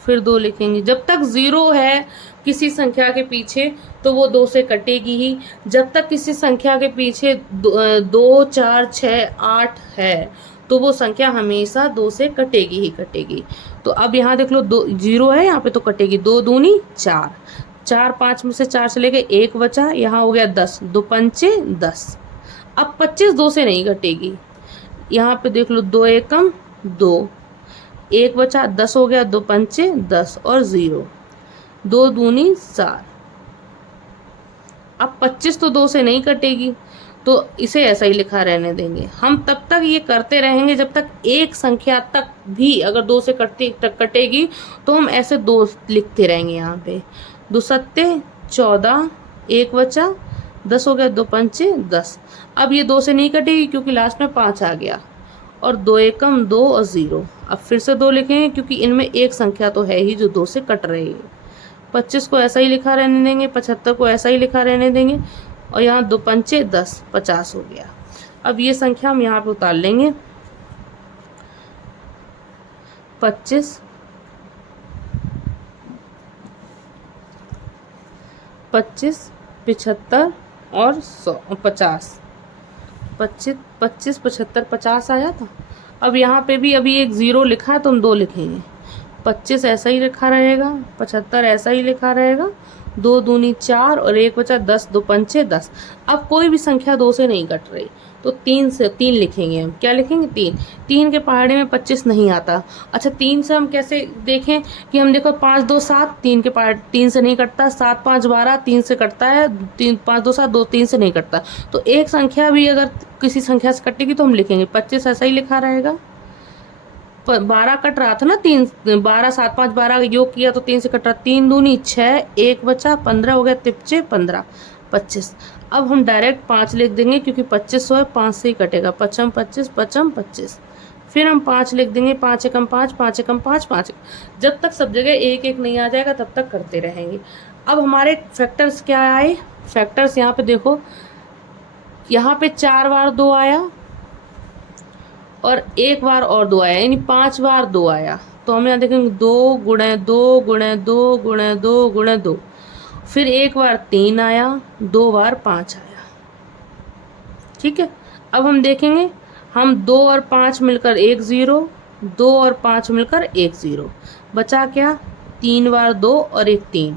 फिर 2 लिखेंगे। जब तक 0 है किसी संख्या के पीछे तो वो 2 से कटेगी ही। जब तक किसी संख्या के पीछे 2 4 6 8 है तो वो संख्या हमेशा 2 से कटेगी ही कटेगी। तो अब यहाँ देख लो 2 0 है यहाँ पे तो कटेगी। 2 दूनी 4, 4 5 में से 4 चले गए, 1 बचा, यहाँ हो गया 10, 2 पंचे 10। अब 25 2 से नहीं कटेगी, यहाँ पे देख लो 2 एकम 2, 1 बचा, 10 हो गया, 2 पंचे 10 और 0, 2 दूनी 4। अब 25 तो 2 से नहीं कटेगी, तो इसे ऐसा ही लिखा रहने देंगे। हम तब तक ये करते रहेंगे जब तक एक संख्या तक भी अगर 2 से कटेगी तो हम ऐसे 2 लिखते रहेंगे। यहाँ पे 2 सत्ते 14, 1 बचा, 10 हो गया, 2 पंचे 10। अब ये 2 से नहीं कटेगी क्योंकि लास्ट में 5 आ गया, और 2 एकम 2 और 0। अब फिर से 2 लिखेंगे क्योंकि इनमें एक संख्या तो है ही जो 2 से कट रही है। 25 को ऐसा ही लिखा रहने देंगे, 75 को ऐसा ही लिखा रहने देंगे, और यहाँ 2 पंचे 10, 50 हो गया। अब ये संख्या हम यहाँ पे उतार लेंगे। 25, 75 और 100 50। 25, 75, 50 आया था। अब यहाँ पे भी अभी एक 0 लिखा है तो हम 2 लिखेंगे। 25 ऐसा ही लिखा रहेगा, 75 ऐसा ही लिखा रहेगा, 2 दूनी 4 और 1 बचा 10, 2 पंचे 10। अब कोई भी संख्या 2 से नहीं कट रही तो 3 लिखेंगे हम। क्या लिखेंगे? 3 के पहाड़े में 25 नहीं आता। अच्छा, 3 से हम कैसे देखें कि हम देखो 5 2 7, 3 के पहाड़ 3 से नहीं कटता। 7 5 12, 3 से कटता है। 3 5 2 7, 2 3 से नहीं कटता। तो एक संख्या भी अगर किसी संख्या से कटेगी तो हम लिखेंगे 25 ऐसा ही लिखा रहेगा। 12 कट रहा था ना, 3 12 7 5 12 योग किया तो 3 से कट रहा। 3 दूनी 6, 1 बचा 15 हो गया, तिपचे 15, 25। अब हम डायरेक्ट 5 लिख देंगे क्योंकि 2500 है, 5 से ही कटेगा। 5 25, 5 25। फिर हम 5 लिख देंगे, 5 एकम 5, 5 एकम 5, 5। जब तक सब जगह 1 1 नहीं आ जाएगा तब तक करते रहेंगे। अब हमारे फैक्टर्स क्या आए? फैक्टर्स यहाँ पे देखो, यहाँ पे 4 बार 2 आया और 1 बार और 2 आया, यानी 5 बार 2 आया। तो हम यहाँ देखेंगे 2 गुणे 2 गुणे 2 गुणे 2 गुणे 2। फिर 1 बार 3 आया, 2 बार 5 आया। ठीक है, अब हम देखेंगे, हम 2 और 5 मिलकर 1 0, 2 और 5 मिलकर 1 0। बचा क्या? 3 बार 2 और 1 3।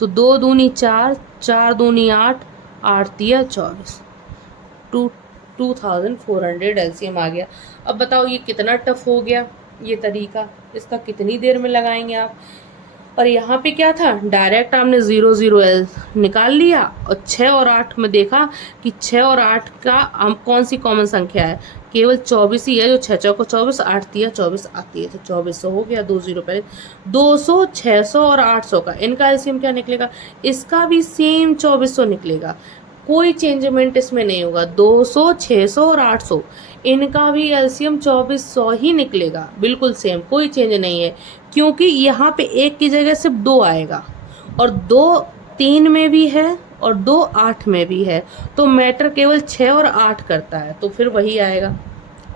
तो 2 दूनी 4, 4 दूनी 8, 8 तिया 24। 2400 एलसीएम आ गया। अब बताओ ये कितना टफ हो गया ये तरीका, इसका कितनी देर में लगाएंगे आप? और यहाँ पे क्या था, डायरेक्ट आपने 0 0 एल निकाल लिया और 6 और 8 में देखा कि 6 और 8 का हम कौन सी कॉमन संख्या है, केवल 24 ही है, जो 6 चौको 24, 8 तिया 24 आती है, तो 2400 हो गया। 2 0 पहले। 200, 600 और 800 का इनका एलसीएम क्या निकलेगा? इसका भी सेम 2400 निकलेगा, कोई चेंजमेंट इसमें नहीं होगा। 200, 600 और 800 इनका भी एलसीएम 2400 ही निकलेगा, बिल्कुल सेम, कोई चेंज नहीं है, क्योंकि यहाँ पे 1 की जगह सिर्फ 2 आएगा, और 2 3 में भी है और 2 8 में भी है, तो मैटर केवल 6 और 8 करता है, तो फिर वही आएगा।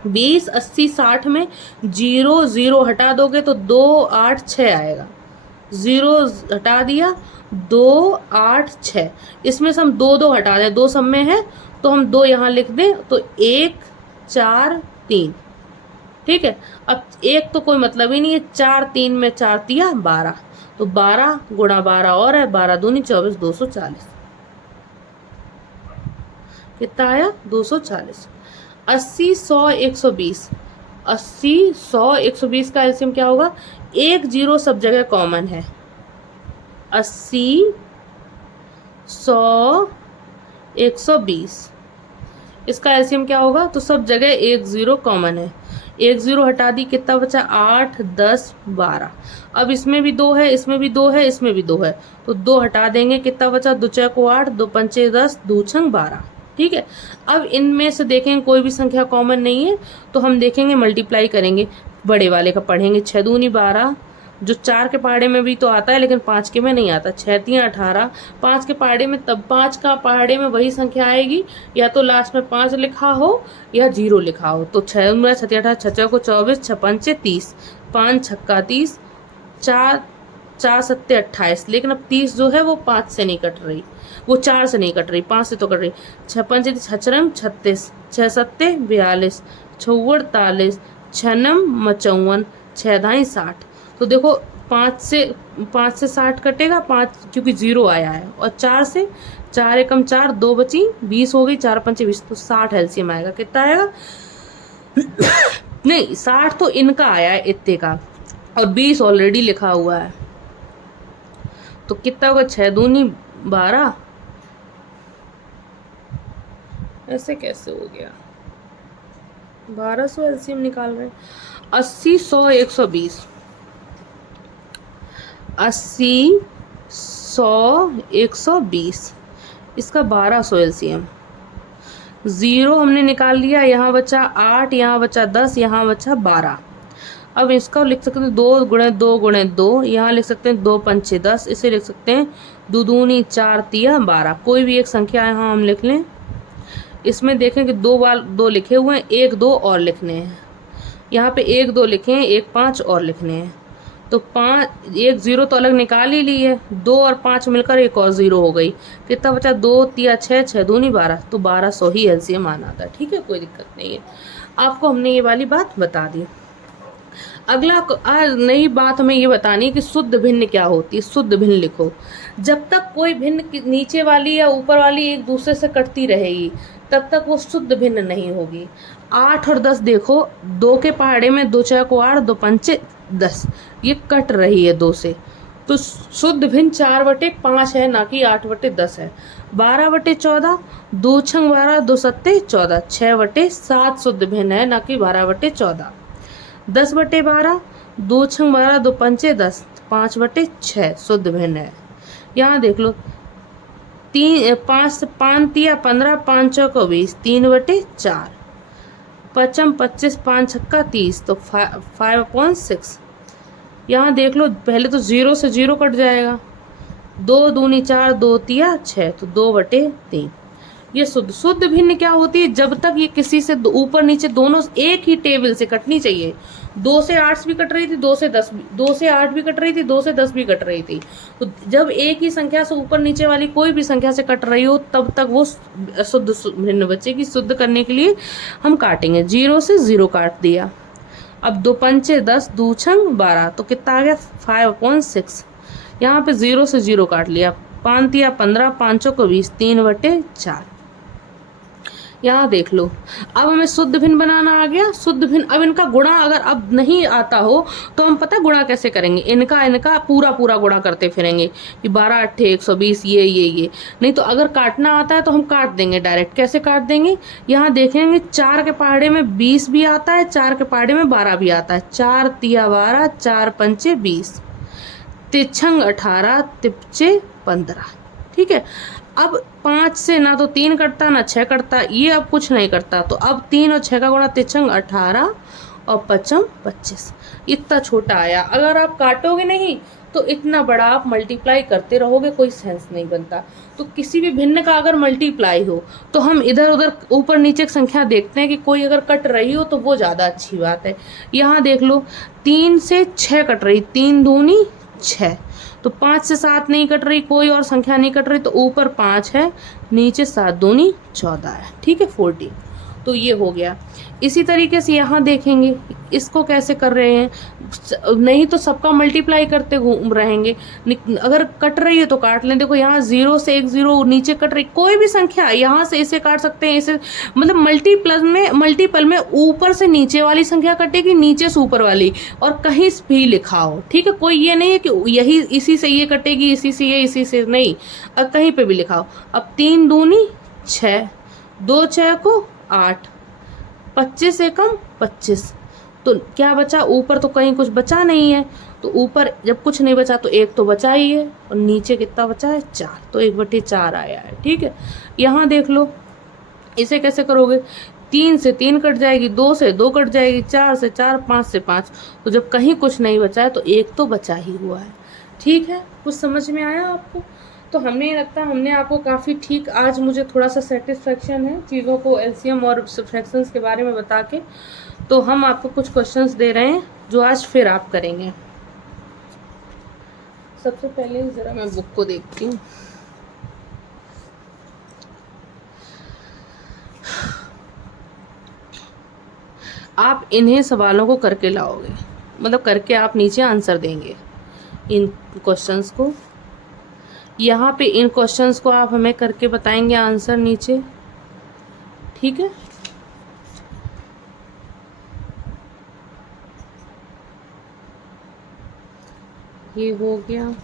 20 80 60 में 0 0 हटा दोगे तो 2 8 6 आएगा। 0 हटा दिया, 2 8 6। इसमें से हम 2 2 हटा दें, 2 सब में है तो हम 2 यहाँ लिख दें, तो 1 4 3। ठीक है, अब 1 तो कोई मतलब ही नहीं है, 4 3 में 4 तिया 12, तो 12 गुणा 12 और है, 12 दूनी 24, 240। कितना आया? 240। 80 100 120। 80 100 120 का एलसीएम क्या होगा? 1 0 सब जगह कॉमन है। 80 100 120 इसका एलसीएम क्या होगा? तो सब जगह 1 0 कॉमन है। 1 0 हटा दी, कितना बचा? 8 10 12। अब इसमें भी 2 है, इसमें भी 2 है, इसमें भी 2 है, तो 2 हटा देंगे, कितना बचा? 2 6 को 8, 2 पंचे 10, 2 छंग 12। ठीक है, अब इनमें से देखेंगे कोई भी संख्या कॉमन नहीं है, तो हम देखेंगे मल्टीप्लाई करेंगे, बड़े वाले का पढ़ेंगे। 6 दूनी 12, जो 4 के पहाड़े में भी तो आता है लेकिन 5 के में नहीं आता। 6 तिया 18, 5 के पहाड़े में, तब 5 का पहाड़े में वही संख्या आएगी, या तो लास्ट में 5 लिखा हो या 0 लिखा हो। तो 6 6 18, 6 को 24, 6 पंचे 30, 5 छक्का 30, 4 4 सत्ते 28। लेकिन अब 30 जो है वो 5 से नहीं कट रही, वो 4 से नहीं कट रही, 5 से तो कट रही। 6 पंचे 36, 6 सत्ते 42, 6 48, 6 नम 54, 6 दाई 60। तो देखो 5 से 60 कटेगा, 5 क्योंकि 0 आया है, और 4 से 4 एकम 4, 2 बची 20 हो गई, 4 पंचे 20, तो 60 एलसीएम आएगा। कितना आएगा? नहीं, 60 तो इनका आया है इतने का, और 20 ऑलरेडी लिखा हुआ है, तो कितना होगा? 6 दूनी 12। ऐसे कैसे हो गया? 1200 एलसीएम निकाल रहे हैं। 80 100 120। 80 100 120 इसका 1200 एलसीएम। 0 हमने निकाल लिया, यहाँ बचा 8, यहाँ बचा 10, यहाँ बचा 12। अब इसका लिख सकते हैं 2 गुणे 2 गुणे 2, यहाँ लिख सकते हैं 2 पंचे 10, इसे लिख सकते हैं 2 दूनी 4 तिया 12। कोई भी एक संख्या यहाँ हम लिख लें। इसमें देखें कि 2 बार 2 लिखे हुए हैं, 1 2 और लिखने हैं। यहाँ पे 1 2 लिखे हैं, 1 5 और लिखने हैं। तो 5 1 0 तो अलग निकाल ही ली है, 2 और 5 मिलकर एक और 0 हो गई। कितना बचा? 2 तिया 6, 6 दूनी 12, तो 1200 ही एलसीएम आना था। ठीक है, कोई दिक्कत नहीं है। आपको हमने ये वाली बात बता दी। अगला आज नई बात हमें ये बतानी है कि शुद्ध भिन्न क्या होती है। शुद्ध भिन्न लिखो। जब तक कोई भिन्न नीचे वाली या ऊपर वाली एक दूसरे से कटती रहेगी तब तक वो शुद्ध भिन्न नहीं होगी। 8 और 10 देखो, 2 के पहाड़े में 2 चौको 8, 2 पंचे 10, ये कट रही है 2 से, तो शुद्ध भिन्न 4/5 है, ना कि 8/10 है। 12/14, 2 छंग 12, 2 सत्ते 14, 6/7 शुद्ध भिन्न है, ना कि 12/14। 10/12, 2 छंग 12, 2 पंचे 10, 5/6 शुद्ध भिन्न है। यहाँ देख लो, 5 5 तिया 15, 5 चौको 20, 3/4, 5 25, 5 छक्का 30, तो 5/6। यहाँ देख लो, पहले तो 0 से 0 कट जाएगा, 2 दूनी 4, 2 तिया 6, तो 2/3। ये शुद्ध भिन्न क्या होती है? जब तक ये किसी से ऊपर नीचे दोनों एक ही टेबल से कटनी चाहिए। 2 से 8 भी कट रही थी, 2 से 10 भी, 2 से 8 भी कट रही थी, 2 से 10 भी कट रही थी। तो जब एक ही संख्या से ऊपर नीचे वाली कोई भी संख्या से कट रही हो तब तक वो शुद्ध भिन्न बचेगी। शुद्ध करने के लिए हम काटेंगे। 0 से 0 काट दिया। अब 2 पंचे 10, 2 छंग 12, तो कितना आ गया? 5/6। यहाँ पे 0 से 0 काट लिया। 5 तिया 15, 5 चौको 20, 3/4। यहाँ देख लो, अब हमें शुद्ध भिन्न बनाना आ गया। शुद्ध भिन्न, अब इनका गुणा अगर अब नहीं आता हो तो हम पता गुणा कैसे करेंगे? इनका पूरा गुणा करते फिरेंगे कि 12 8 120, ये। नहीं तो अगर काटना आता है तो हम काट देंगे डायरेक्ट। कैसे काट देंगे? यहाँ देखेंगे 4 के पहाड़े में 20 भी आता है, 4 के पहाड़े में 12 भी आता है। 4 तिया 12, 4 पंचे 20, तिछंग 18, तिपचे 15। ठीक है। अब 5 से ना तो 3 कटता ना 6 कटता, ये अब कुछ नहीं करता। तो अब 3 और 6 का गुणा, तिछंग 18 और 5 25, इतना छोटा आया। अगर आप काटोगे नहीं तो इतना बड़ा आप मल्टीप्लाई करते रहोगे, कोई सेंस नहीं बनता। तो किसी भी भिन्न का अगर मल्टीप्लाई हो तो हम इधर उधर ऊपर नीचे की संख्या देखते हैं कि कोई अगर कट रही हो तो वो ज़्यादा अच्छी बात है। यहाँ देख लो, 3 से 6 कट रही, 3 दूनी 6, तो 5 से 7 नहीं कट रही, कोई और संख्या नहीं कट रही, तो ऊपर 5 है, नीचे 7 दूनी 14 है। ठीक है, 40। तो ये हो गया। इसी तरीके से यहाँ देखेंगे इसको कैसे कर रहे हैं। नहीं तो सबका मल्टीप्लाई करते घूम रहेंगे। अगर कट रही है तो काट लें। देखो यहाँ 0 से 1 0 नीचे कट रही, कोई भी संख्या यहाँ से इसे काट सकते हैं। इसे मतलब मल्टीपल में ऊपर से नीचे वाली संख्या कटेगी, नीचे से ऊपर वाली, और कहीं भी लिखा हो। ठीक है, कोई ये नहीं है कि यही इसी से ये कटेगी, इसी से ये, इसी से नहीं, अब कहीं पे भी लिखा हो। अब 3 दूनी 6, 2 6 को 8, 25 से कम 25, तो क्या बचा? ऊपर तो कहीं कुछ बचा नहीं है, तो ऊपर जब कुछ नहीं बचा तो 1 तो बचा ही है, और नीचे कितना बचा है? 4, तो 1/4 आया है। ठीक है, यहाँ देख लो इसे कैसे करोगे। 3 से 3 कट जाएगी, 2 से 2 कट जाएगी, 4 से 4, 5 से 5, तो जब कहीं कुछ नहीं बचा है तो 1 तो बचा ही हुआ है। ठीक है, कुछ समझ में आया आपको? तो हमें लगता है हमने आपको काफ़ी ठीक, आज मुझे थोड़ा सा सेटिस्फेक्शन है चीज़ों को एलसीएम और फ्रैक्शंस के बारे में बता के। तो हम आपको कुछ क्वेश्चंस दे रहे हैं जो आज फिर आप करेंगे। सबसे पहले ज़रा मैं बुक को देखती हूँ। आप इन्हें सवालों को करके लाओगे, मतलब करके आप नीचे आंसर देंगे इन क्वेश्चंस को। यहाँ पे इन क्वेश्चंस को आप हमें करके बताएंगे आंसर नीचे। ठीक है, ये हो गया।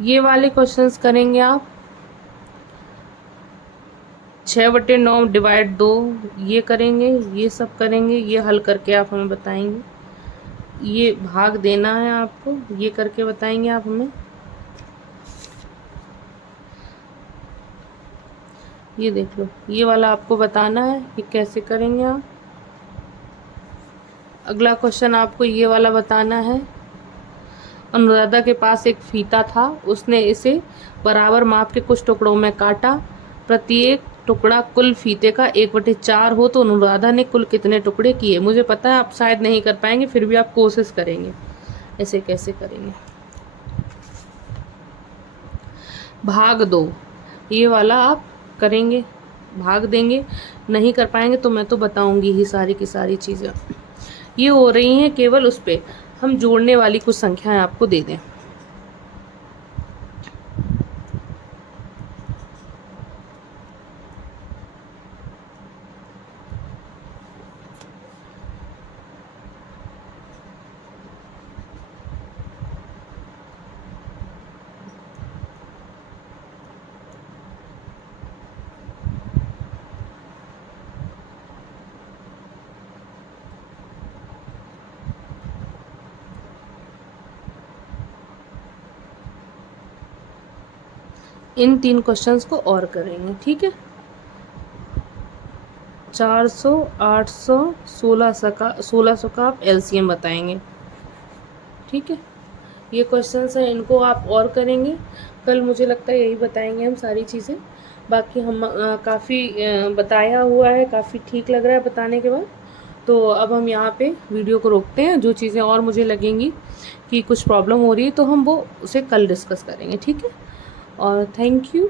ये वाले क्वेश्चंस करेंगे आप। 6/9 डिवाइड 2, ये करेंगे, ये सब करेंगे, ये हल करके आप हमें बताएंगे। ये भाग देना है आपको, ये करके बताएंगे आप हमें। ये देख लो, ये वाला आपको बताना है कि कैसे करेंगे आप। अगला क्वेश्चन आपको ये वाला बताना है। अनुराधा के पास एक फीता था, उसने इसे बराबर माप के कुछ टुकड़ों में काटा। प्रत्येक टुकड़ा कुल फीते का 1/4 हो तो अनुराधा ने कुल कितने टुकड़े किए। मुझे पता है आप शायद नहीं कर पाएंगे, फिर भी आप कोशिश करेंगे। ऐसे कैसे करेंगे? भाग दो, ये वाला आप करेंगे, भाग देंगे। नहीं कर पाएंगे तो मैं तो बताऊंगी ही सारी की सारी चीज़ें। ये हो रही हैं केवल उस पे हम जोड़ने वाली कुछ संख्याएं आपको दे दें। इन 3 क्वेश्चंस को और करेंगे, ठीक है। 400, 800, 1600 का आप एलसीएम बताएंगे, ठीक है। ये क्वेश्चंस हैं, इनको आप और करेंगे। कल मुझे लगता है यही बताएंगे हम सारी चीज़ें। बाकी हम काफ़ी बताया हुआ है, काफ़ी ठीक लग रहा है बताने के बाद। तो अब हम यहाँ पे वीडियो को रोकते हैं। जो चीज़ें और मुझे लगेंगी कि कुछ प्रॉब्लम हो रही है तो हम वो उसे कल डिस्कस करेंगे, ठीक है। और थैंक यू।